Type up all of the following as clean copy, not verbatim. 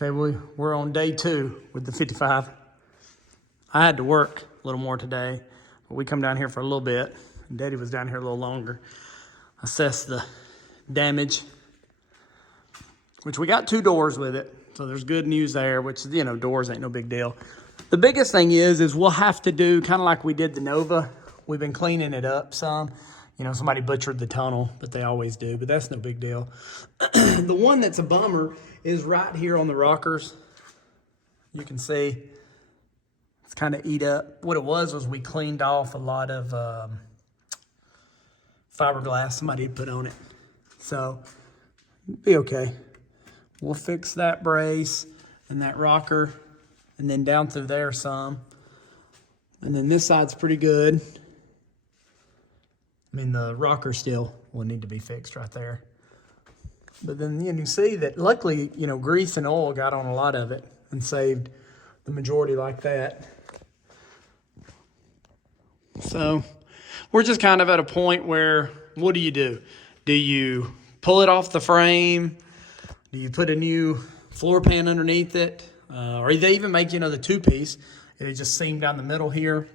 Okay, we're on day 2 with the 55. I had to work a little more today, but we come down here for a little bit. And Daddy was down here a little longer. Assess the damage, which we got 2 doors with it. So there's good news there, which, you know, doors ain't no big deal. The biggest thing is we'll have to do kind of like we did the Nova. We've been cleaning it up some. You know, somebody butchered the tunnel, but they always do, but that's no big deal. The one that's a bummer is right here on the rockers. You can see it's kind of eat up. What it was we cleaned off a lot of fiberglass somebody had put on it. So, be okay. We'll fix that brace and that rocker and then down through there some. And then this side's pretty good. I mean, the rocker still will need to be fixed right there. But then you can see that luckily, you know, grease and oil got on a lot of it and saved the majority like that. So we're just kind of at a point where, what do you do? Do you pull it off the frame? Do you put a new floor pan underneath it? Or they even make, you know, the 2-piece. It just seam down the middle here.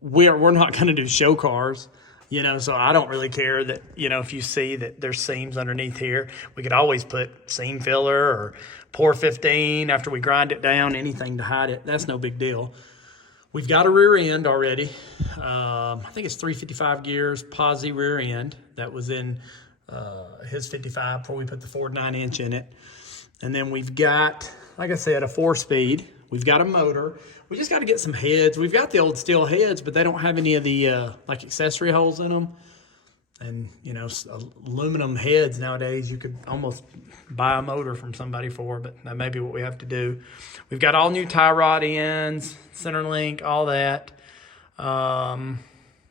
We're not going to do show cars, you know, so I don't really care that, you know, if you see that there's seams underneath here. We could always put seam filler or pour 15 after we grind it down, anything to hide it. That's no big deal. We've got a rear end already. I think it's 355 gears, posi rear end. That was in his 55 before we put the Ford 9-inch in it. And then we've got, like I said, a 4-speed. We've got a motor. We just got to get some heads. We've got the old steel heads, but they don't have any of the like accessory holes in them. And, you know, aluminum heads nowadays, you could almost buy a motor from somebody for, but that may be what we have to do. We've got all new tie rod ends, center link, all that. Like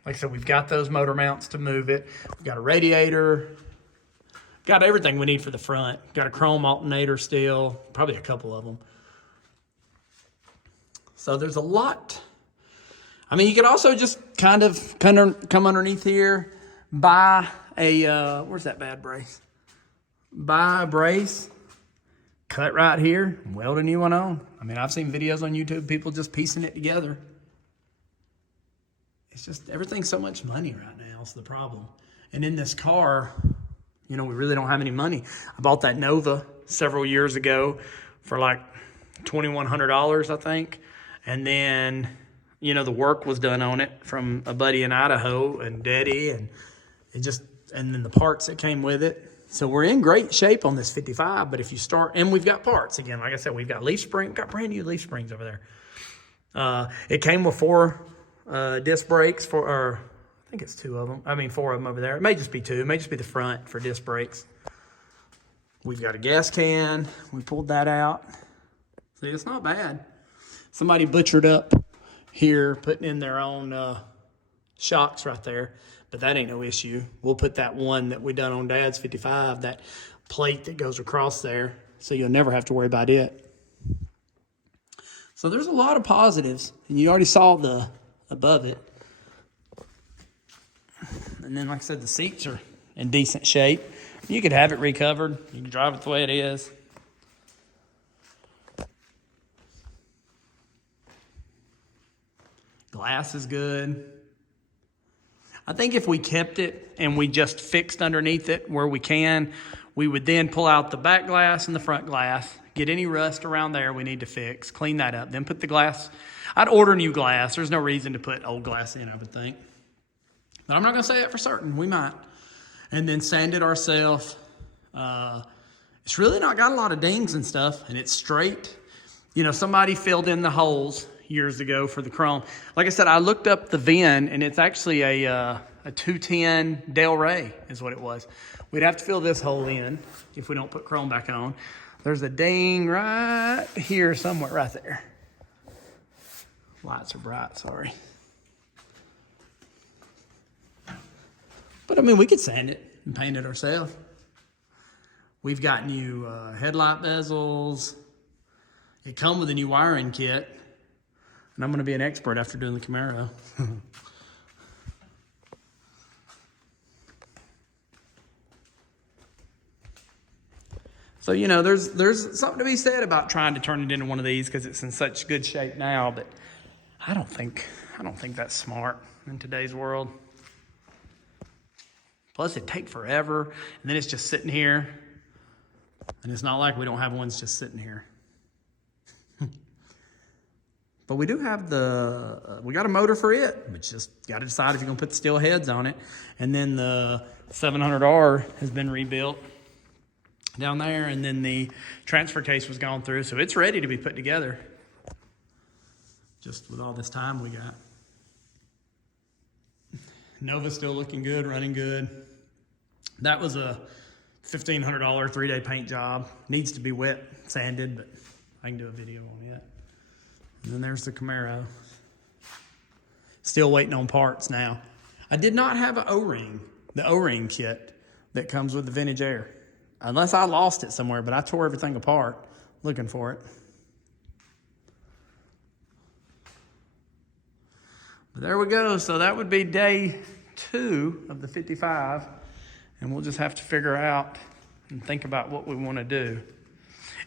I said, we've got those motor mounts to move it. We've got a radiator. Got everything we need for the front. Got a chrome alternator still, probably a couple of them. So there's a lot. I mean, you could also just kind of come underneath here, buy a, where's that bad brace? Buy a brace, cut right here, weld a new one on. I mean, I've seen videos on YouTube, people just piecing it together. It's just, everything's so much money right now is the problem. And in this car, you know, we really don't have any money. I bought that Nova several years ago for like $2,100, I think. And then, you know, the work was done on it from a buddy in Idaho and Daddy, and it just, and then the parts that came with it. So we're in great shape on this 55, but if you start, and we've got parts again, like I said, we've got leaf spring, got brand new leaf springs over there. It came with 4 disc brakes or I think it's 2 of them. I mean, 4 of them over there. It may just be 2. It may just be the front for disc brakes. We've got a gas can. We pulled that out. See, it's not bad. Somebody butchered up here, putting in their own shocks right there, but that ain't no issue. We'll put that one that we done on Dad's 55, that plate that goes across there, so you'll never have to worry about it. So there's a lot of positives, and you already saw the above it. And then, like I said, the seats are in decent shape. You could have it recovered. You can drive it the way it is. Glass is good. I think if we kept it and we just fixed underneath it where we can, we would then pull out the back glass and the front glass, get any rust around there we need to fix, clean that up, then put the glass. I'd order new glass. There's no reason to put old glass in, I would think. But I'm not going to say that for certain. We might. And then sand it ourselves. It's really not got a lot of dings and stuff, and it's straight. You know, somebody filled in the holes years ago for the chrome. Like I said, I looked up the VIN, and it's actually a 210 Del Rey is what it was. We'd have to fill this hole in if we don't put chrome back on. There's a ding right here somewhere, right there. Lights are bright, sorry. But I mean, we could sand it and paint it ourselves. We've got new headlight bezels. It come with a new wiring kit. And I'm going to be an expert after doing the Camaro. So, you know, there's something to be said about trying to turn it into one of these because it's in such good shape now, but I don't think that's smart in today's world. Plus, it'd take forever, and then it's just sitting here. And it's not like we don't have ones just sitting here. But we do have we got a motor for it. We just got to decide if you're going to put the steel heads on it. And then the 700R has been rebuilt down there. And then the transfer case was gone through. So it's ready to be put together. Just with all this time we got. Nova's still looking good, running good. That was a $1,500 3-day paint job. Needs to be wet, sanded, but I can do a video on it. And then there's the Camaro. Still waiting on parts now. I did not have an O-ring, the O-ring kit that comes with the Vintage Air. Unless I lost it somewhere, but I tore everything apart looking for it. But there we go. So that would be day 2 of the 55. And we'll just have to figure out and think about what we want to do.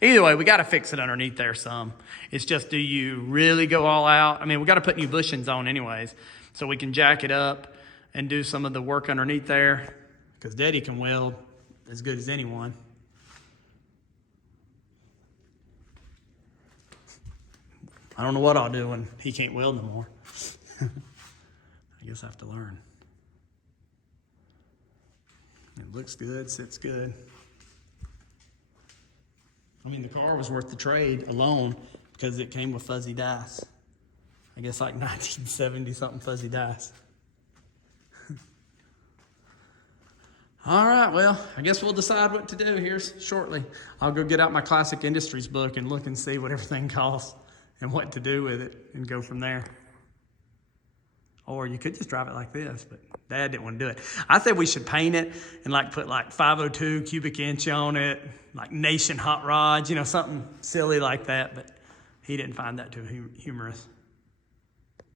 Either way, we got to fix it underneath there some. It's just, do you really go all out? I mean, we got to put new bushings on anyways, so we can jack it up and do some of the work underneath there, because Daddy can weld as good as anyone. I don't know what I'll do when he can't weld no more. I guess I have to learn. It looks good, sits good. I mean, the car was worth the trade alone because it came with fuzzy dice. I guess like 1970-something fuzzy dice. All right, well, I guess we'll decide what to do here shortly. I'll go get out my Classic Industries book and look and see what everything costs and what to do with it and go from there. Or you could just drive it like this, but Dad didn't want to do it. I said we should paint it and like put like 502 cubic inch on it, like Nation hot rods, you know, something silly like that. But he didn't find that too humorous.